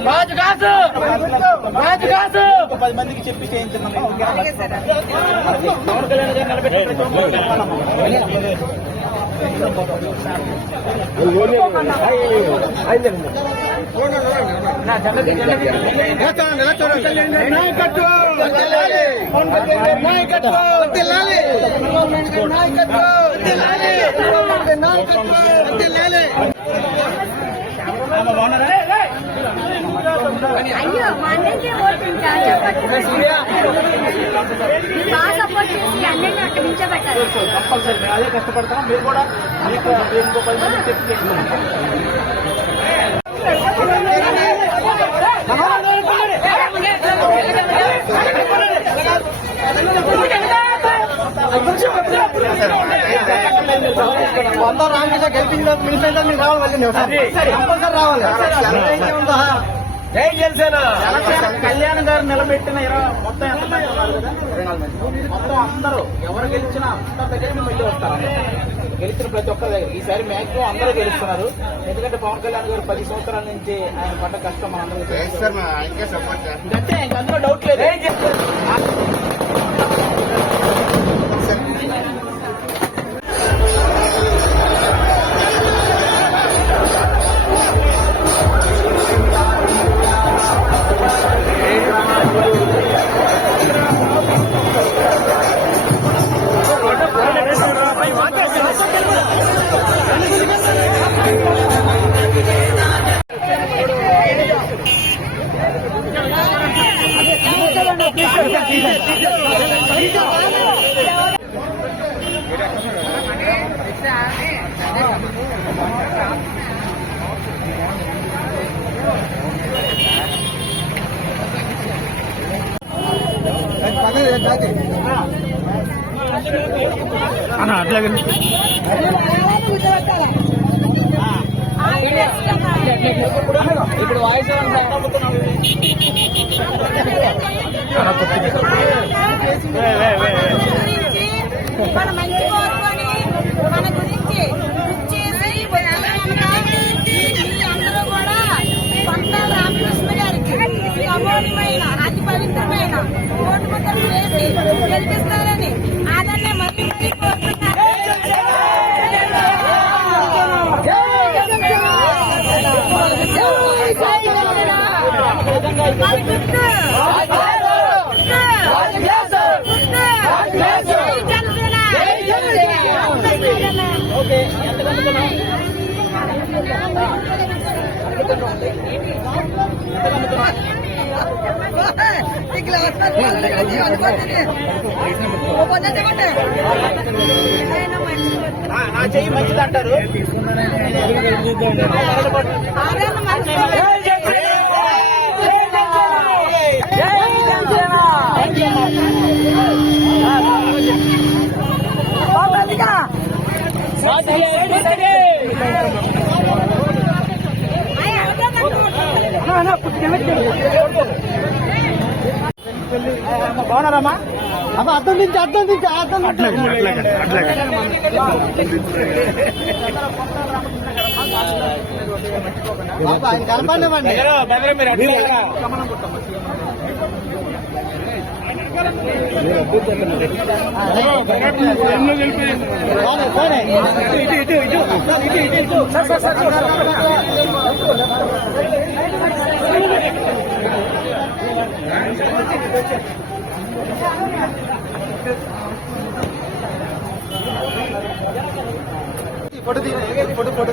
రాజు కాదు రాజు కాదు పది మందికి చెప్పి చేయించున్నాం పవన్ కళ్యాణ్ గారు అయ్యో మనకే ఓటించాలి బాగా సపోర్ట్ చేసి అన్నింటినీ అక్కడ నిల్చోబెట్టాలి కంపల్సరీ మేము అదే కష్టపడతాం మీరు కూడా మీకు ఇంకో పది మందికి చెప్పి చేయించున్నాం వంద రామకృష్ణ గెలిపించిన మినిస్టర్ మీరు రావాలి మళ్ళీ కంపల్సరీ రావాలి. ఉందా జై జనసేన. కళ్యాణ్ గారు నిలబెట్టిన మొత్తం ఎంత మొత్తం అందరూ. ఎవరు గెలిచినా అందరి దగ్గర మళ్ళీ వస్తారు గెలిచిన ప్రతి ఒక్కరి దగ్గర. ఈసారి మ్యాక్సిమం అందరూ గెలుస్తున్నారు. ఎందుకంటే పవన్ కళ్యాణ్ గారు పది సంవత్సరాల నుంచి ఆయన పడ్డ కష్టం మనందరికీ తెలుసు. అంతే ఇంక అందులో డౌట్ ఇప్పుడు వాయిస్ మన మంచి ఓకే ఎంత నా చెయ్యి మంచిది. అంటారు బాగున్నారమ్మా? అమ్మ అర్థం నుంచి అర్థం నుంచి అర్థం కలపండి ఇటు ఇటు ఇటు ఇటు ఇటు ఫోటో ఫోటో ఫోటో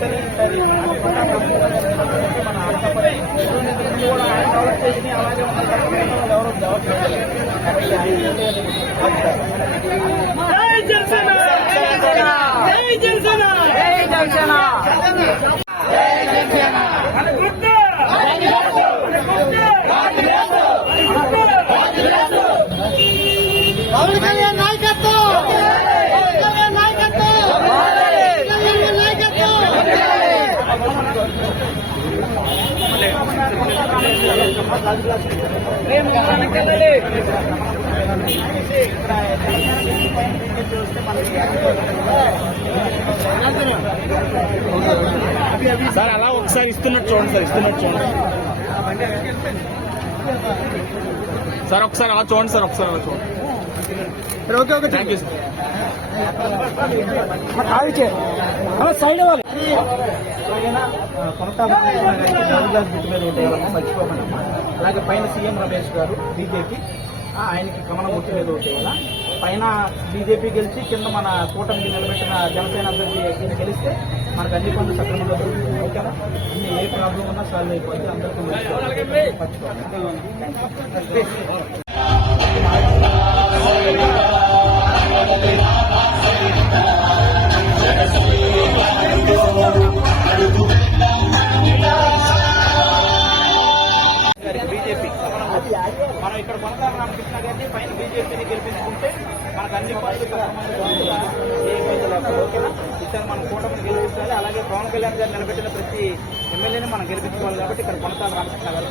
జై జనసేన జై జనసేన జై జనసేన జై జనసేన మన గుర్తు పవన్ కళ్యాణ్ నాయకత్వం పవన్ కళ్యాణ్ నాయకత్వం పవన్ కళ్యాణ్ నాయకత్వం సార్ అలా ఒకసారి ఇస్తున్నట్టు చూడండి సార్ ఇస్తున్నట్టు చూడండి సార్ ఒకసారి అలా చూడండి సార్ ఒకసారి అలా చూడండి okay okay thank you sir side అవ్వాలి కొనసాగుతున్న మీద ఉండేవాళ్ళని మర్చిపోకండి అలాగే పైన సీఎం రమేష్ గారు బీజేపీ ఆయనకి కమలం గుర్తు మీద పైన బీజేపీ గెలిచి కింద మన కూటమికి నిలబెట్టిన జనసేన అభ్యర్థి ఈయన గెలిస్తే మనకు అన్ని పనులు సక్రమంలో దొరుకుతుంది ఓకేనా? అన్ని ఏ ప్రాబ్లం ఉన్నా సాల్వ్ అయిపోతే అందరికీ పట్టుకోవాలి మనం కాబట్టి ఇక్కడ కొనసాగ రామకృష్ణ గారు